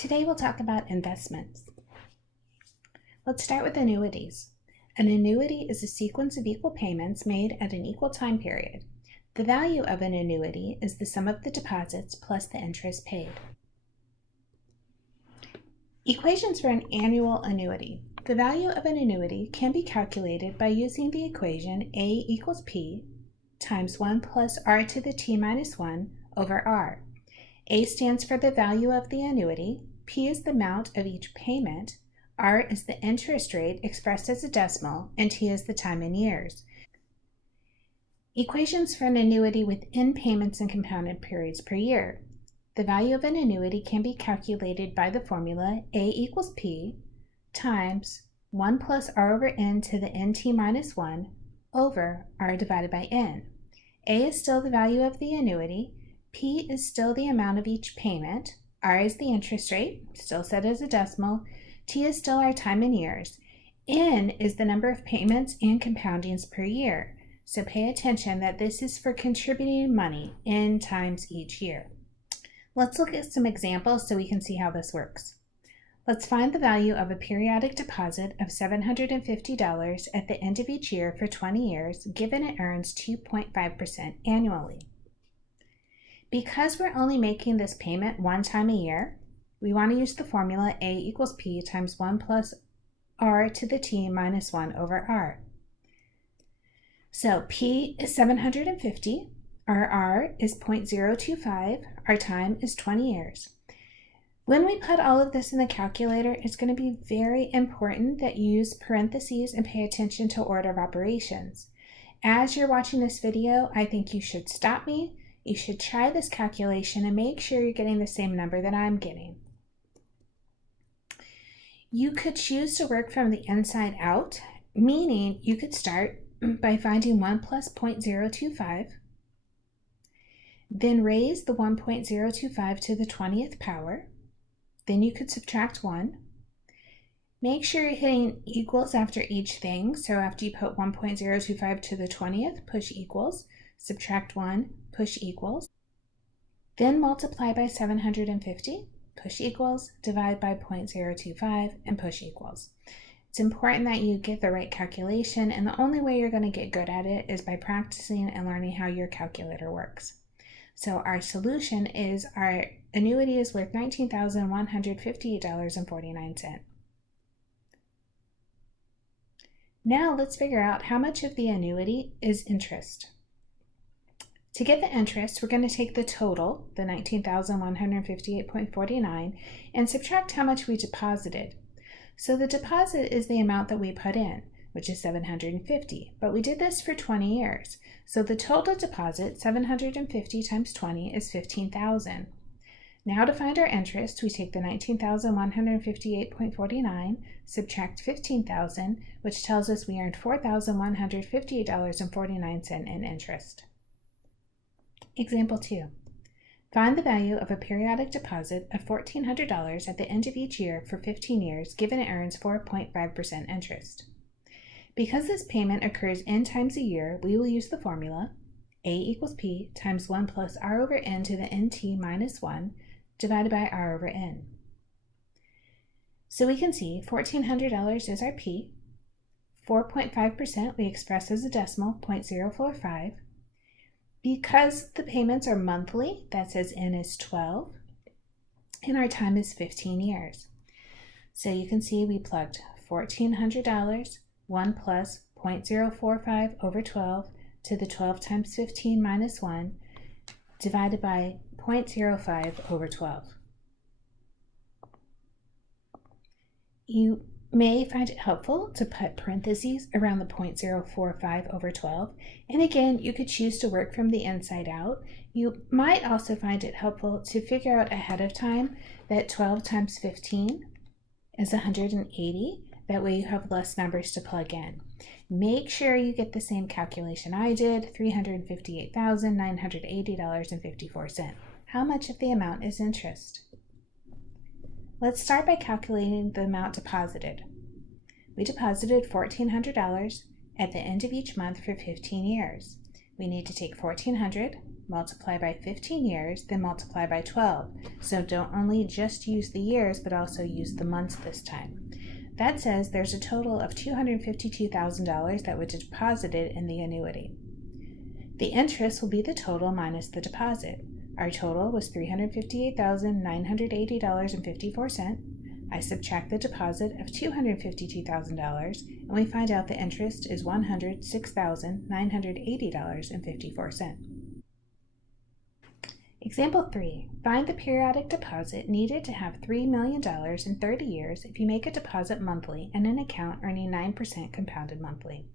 Today we'll talk about investments. Let's start with annuities. An annuity is a sequence of equal payments made at an equal time period. The value of an annuity is the sum of the deposits plus the interest paid. Equations for an annual annuity. The value of an annuity can be calculated by using the equation A equals P times 1 plus R to the T minus 1 over R. A stands for the value of the annuity, P is the amount of each payment, R is the interest rate expressed as a decimal, and T is the time in years. Equations for an annuity with end payments and compounded periods per year. The value of an annuity can be calculated by the formula A equals P times 1 plus R over N to the NT minus 1 over R divided by N. A is still the value of the annuity, P is still the amount of each payment, R is the interest rate, still set as a decimal, T is still our time in years, N is the number of payments and compoundings per year. So pay attention that this is for contributing money N times each year. Let's look at some examples so we can see how this works. Let's find the value of a periodic deposit of $750 at the end of each year for 20 years, given it earns 2.5% annually. Because we're only making this payment one time a year, we want to use the formula A equals P times 1 plus R to the T minus 1 over R. So P is 750, our R is 0.025, our time is 20 years. When we put all of this in the calculator, it's going to be very important that you use parentheses and pay attention to order of operations. As you're watching this video, I think you should stop me. You should try this calculation and make sure you're getting the same number that I'm getting. You could choose to work from the inside out, meaning you could start by finding 1 plus 0.025, then raise the 1.025 to the 20th power, then you could subtract 1. Make sure you're hitting equals after each thing, so after you put 1.025 to the 20th, push equals, subtract 1, push equals, then multiply by 750, push equals, divide by 0.025, and push equals. It's important that you get the right calculation, and the only way you're going to get good at it is by practicing and learning how your calculator works. So our solution is our annuity is worth $19,158.49. Now let's figure out how much of the annuity is interest. To get the interest, we're going to take the total, the $19,158.49, and subtract how much we deposited. So the deposit is the amount that we put in, which is $750, but we did this for 20 years. So the total deposit, $750 times 20, is $15,000. Now to find our interest, we take the $19,158.49, subtract $15,000, which tells us we earned $4,158.49 in interest. Example 2. Find the value of a periodic deposit of $1,400 at the end of each year for 15 years, given it earns 4.5% interest. Because this payment occurs n times a year, we will use the formula A equals P times 1 plus R over N to the NT minus 1 divided by R over N. So we can see $1,400 is our P, 4.5% we express as a decimal, 0.045. Because the payments are monthly, that says N is 12, and our time is 15 years. So you can see we plugged $1,400, 1 plus 0.045 over 12 to the 12 times 15 minus 1, divided by 0.05 over 12. You may find it helpful to put parentheses around the 0.045 over 12. And again, you could choose to work from the inside out. You might also find it helpful to figure out ahead of time that 12 times 15 is 180. That way you have less numbers to plug in. Make sure you get the same calculation I did, $358,980.54. How much of the amount is interest? Let's start by calculating the amount deposited. We deposited $1,400 at the end of each month for 15 years. We need to take $1,400 multiply by 15 years, then multiply by 12. So don't only just use the years, but also use the months this time. That says there's a total of $252,000 that was deposited in the annuity. The interest will be the total minus the deposit. Our total was $358,980.54. I subtract the deposit of $252,000, and we find out the interest is $106,980.54. Example 3. Find the periodic deposit needed to have $3 million in 30 years if you make a deposit monthly in an account earning 9% compounded monthly.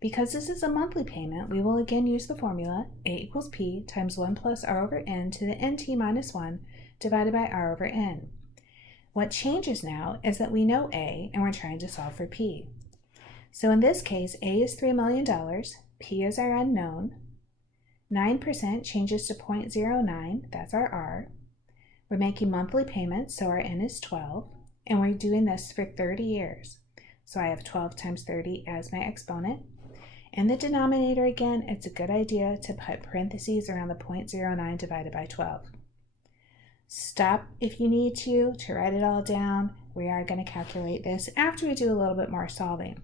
Because this is a monthly payment, we will again use the formula A equals P times 1 plus R over N to the NT minus 1 divided by R over N. What changes now is that we know A and we're trying to solve for P. So in this case, A is $3 million, P is our unknown, 9% changes to 0.09, that's our R. We're making monthly payments, so our N is 12, and we're doing this for 30 years. So I have 12 times 30 as my exponent. In the denominator again, it's a good idea to put parentheses around the 0.09 divided by 12. Stop if you need to write it all down. We are going to calculate this after we do a little bit more solving.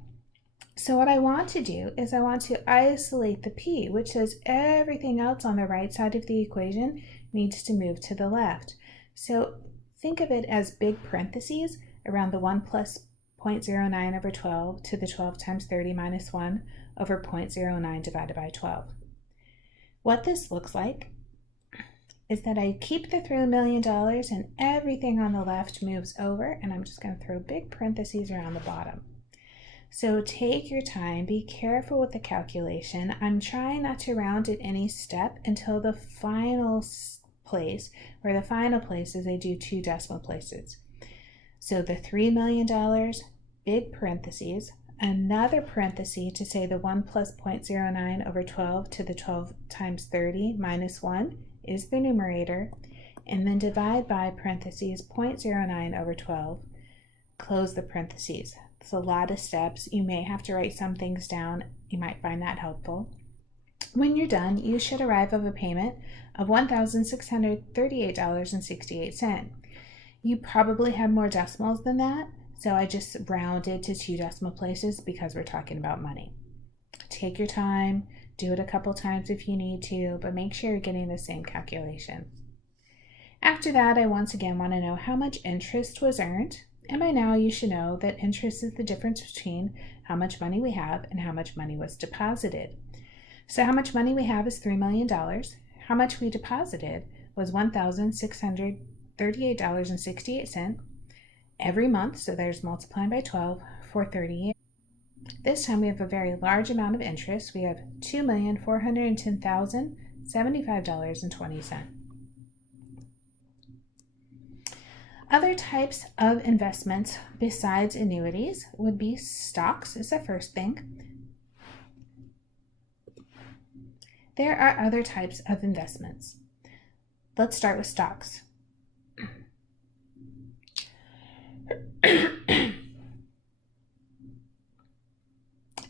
So what I want to do is I want to isolate the P, which says everything else on the right side of the equation needs to move to the left. So think of it as big parentheses around the 1 plus 0.09 over 12 to the 12 times 30 minus 1 over 0.09 divided by 12. What this looks like is that I keep the $3 million and everything on the left moves over, and I'm just going to throw big parentheses around the bottom. So take your time, be careful with the calculation. I'm trying not to round at any step until the final place, where the final place is I do 2 decimal places. So the $3 million, big parentheses, another parenthesis to say the 1 plus 0.09 over 12 to the 12 times 30 minus 1 is the numerator, and then divide by parentheses 0.09 over 12, close the parentheses. It's a lot of steps. You may have to write some things down. You might find that helpful. When you're done, you should arrive at a payment of $1,638.68. You probably have more decimals than that, so I just rounded to 2 decimal places because we're talking about money. Take your time, do it a couple times if you need to, but make sure you're getting the same calculation. After that, I once again want to know how much interest was earned. And by now you should know that interest is the difference between how much money we have and how much money was deposited. So how much money we have is $3 million. How much we deposited was $1,638.68 every month, so there's multiplying by 12 for 30 years. This time we have a very large amount of interest. We have $2,410,075.20. Other types of investments besides annuities would be stocks is the first thing. There are other types of investments. Let's start with stocks.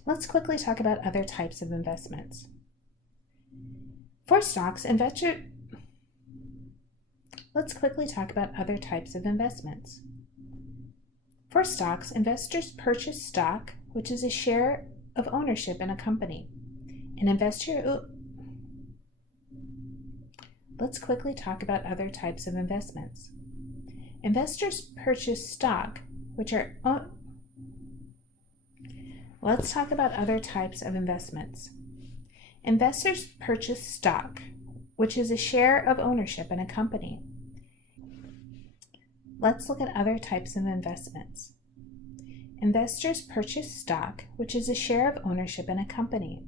Let's quickly talk about other types of investments. For stocks, Let's quickly talk about other types of investments. For stocks, investors purchase stock, which is a share of ownership in a company. Let's quickly talk about other types of investments. Investors purchase stock, which are Let's talk about other types of investments. Investors purchase stock, which is a share of ownership in a company. Let's look at other types of investments. Investors purchase stock, which is a share of ownership in a company.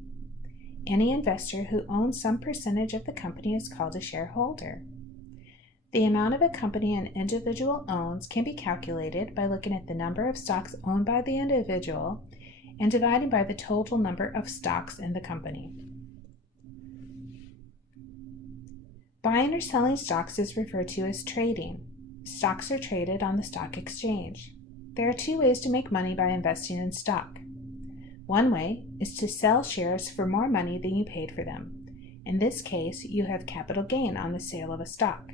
Any investor who owns some percentage of the company is called a shareholder. The amount of a company an individual owns can be calculated by looking at the number of stocks owned by the individual and dividing by the total number of stocks in the company. Buying or selling stocks is referred to as trading. Stocks are traded on the stock exchange. There are 2 ways to make money by investing in stock. One way is to sell shares for more money than you paid for them. In this case, you have capital gain on the sale of a stock.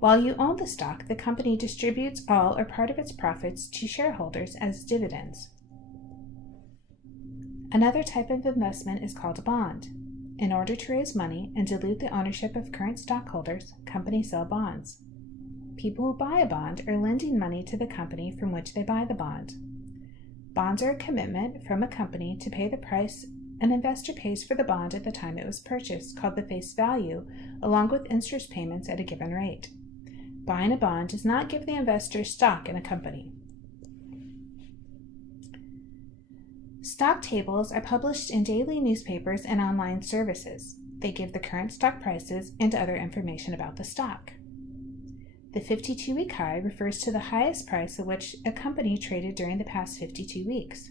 While you own the stock, the company distributes all or part of its profits to shareholders as dividends. Another type of investment is called a bond. In order to raise money and dilute the ownership of current stockholders, companies sell bonds. People who buy a bond are lending money to the company from which they buy the bond. Bonds are a commitment from a company to pay the price an investor pays for the bond at the time it was purchased, called the face value, along with interest payments at a given rate. Buying a bond does not give the investor stock in a company. Stock tables are published in daily newspapers and online services. They give the current stock prices and other information about the stock. The 52-week high refers to the highest price at which a company traded during the past 52 weeks.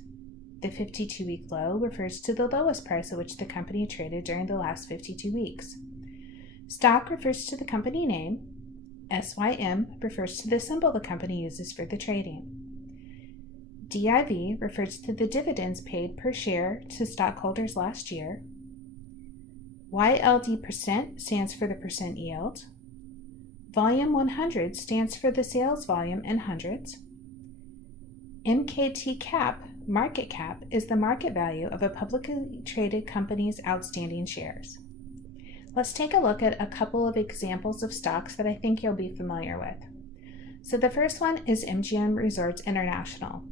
The 52-week low refers to the lowest price at which the company traded during the last 52 weeks. Stock refers to the company name. SYM refers to the symbol the company uses for the trading. DIV refers to the dividends paid per share to stockholders last year. YLD% stands for the percent yield. Volume 100 stands for the sales volume in hundreds. MKT cap, market cap, is the market value of a publicly traded company's outstanding shares. Let's take a look at a couple of examples of stocks that I think you'll be familiar with. So the first one is MGM Resorts International.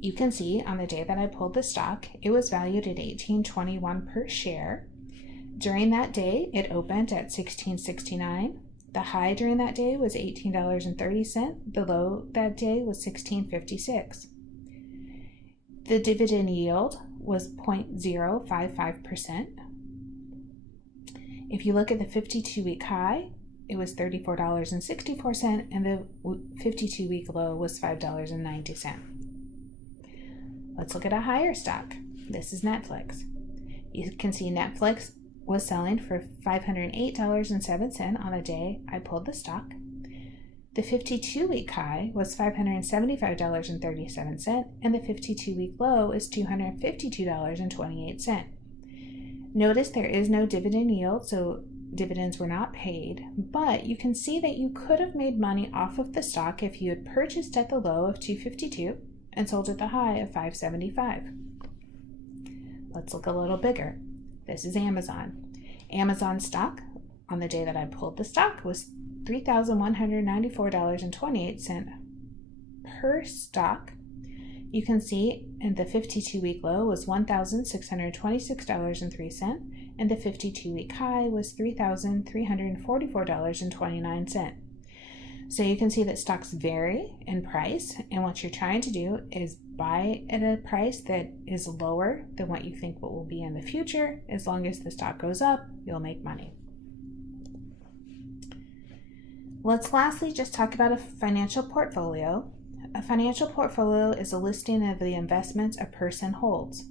You can see on the day that I pulled the stock, it was valued at $18.21 per share. During that day, it opened at $16.69. The high during that day was $18.30. The low that day was $16.56. The dividend yield was 0.055%. If you look at the 52-week high, it was $34.64, and the 52-week low was $5.90. Let's look at a higher stock. This is Netflix. You can see Netflix was selling for $508.07 on the day I pulled the stock. The 52-week high was $575.37, and the 52-week low is $252.28. Notice there is no dividend yield, so dividends were not paid, but you can see that you could have made money off of the stock if you had purchased at the low of $252 and sold at the high of $575. Let's look a little bigger. This is Amazon. Amazon stock on the day that I pulled the stock was $3,194.28 per stock. You can see in the 52-week low was $1,626.03, and the 52-week high was $3,344.29. So you can see that stocks vary in price, and what you're trying to do is buy at a price that is lower than what you think what will be in the future. As long as the stock goes up, you'll make money. Let's lastly just talk about a financial portfolio. A financial portfolio is a listing of the investments a person holds.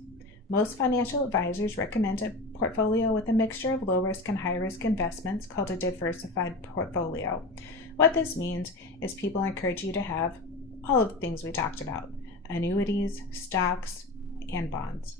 Most financial advisors recommend a portfolio with a mixture of low-risk and high-risk investments called a diversified portfolio. What this means is people encourage you to have all of the things we talked about: annuities, stocks, and bonds.